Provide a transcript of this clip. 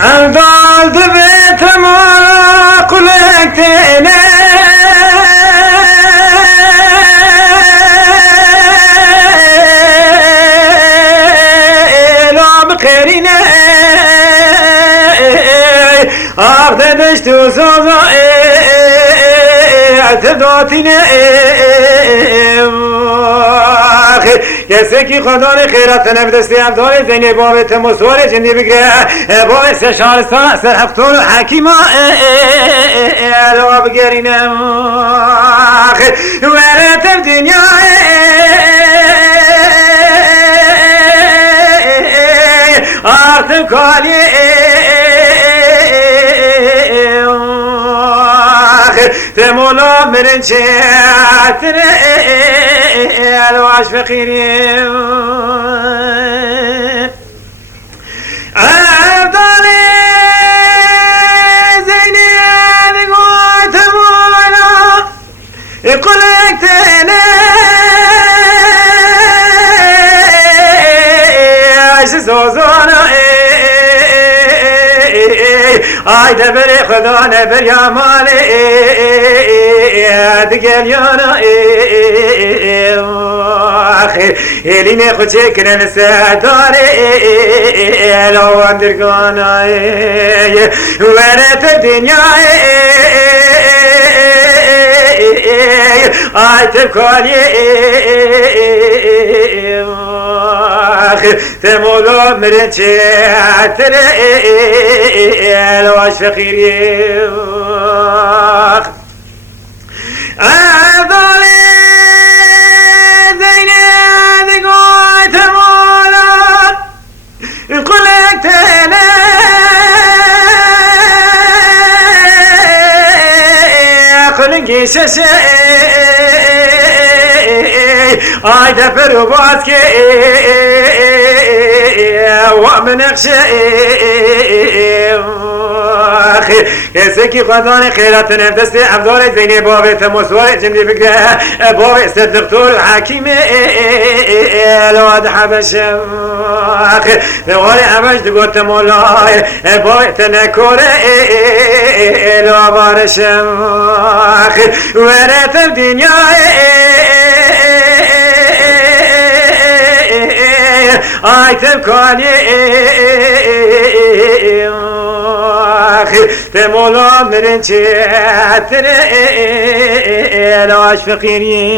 Erdal dibet mara kulek tene Elam kherine Arde deştu soza E'tedotine کسی که خدا را خیرات نبدستی افضال زینی بابت مصور جندی بگره بابت سر شهرستان سر حفتون حکیما الوا بگرینم ورتم دنیا آرتم کالی تمولا من شاتر الواش فقيرين عبدالي زيني ذقوة مولا يقولك تاني عش سوزونا ay debere خدا نبر يا مالي دقليانا آخر إليني خوشي كنن ساداري لو اندرقانا ورت الدنيا ay تبكالي تمولو مرن شاتر الواش فقيري أفضلي زيني ذقوي تمولو قلك تاني قلنقي شاشي ay defer ubaz ki ومن کسی که خدای خیرات نفسه افضال زینی بابت مصور جندی بگره بابت دکتر حکیم الواد حبشم نوال حبش دگوت مولای بابت نکوره الوا بارشم ورتم دنیای آیتم کانی تمولا مرن چتر الواش فقیری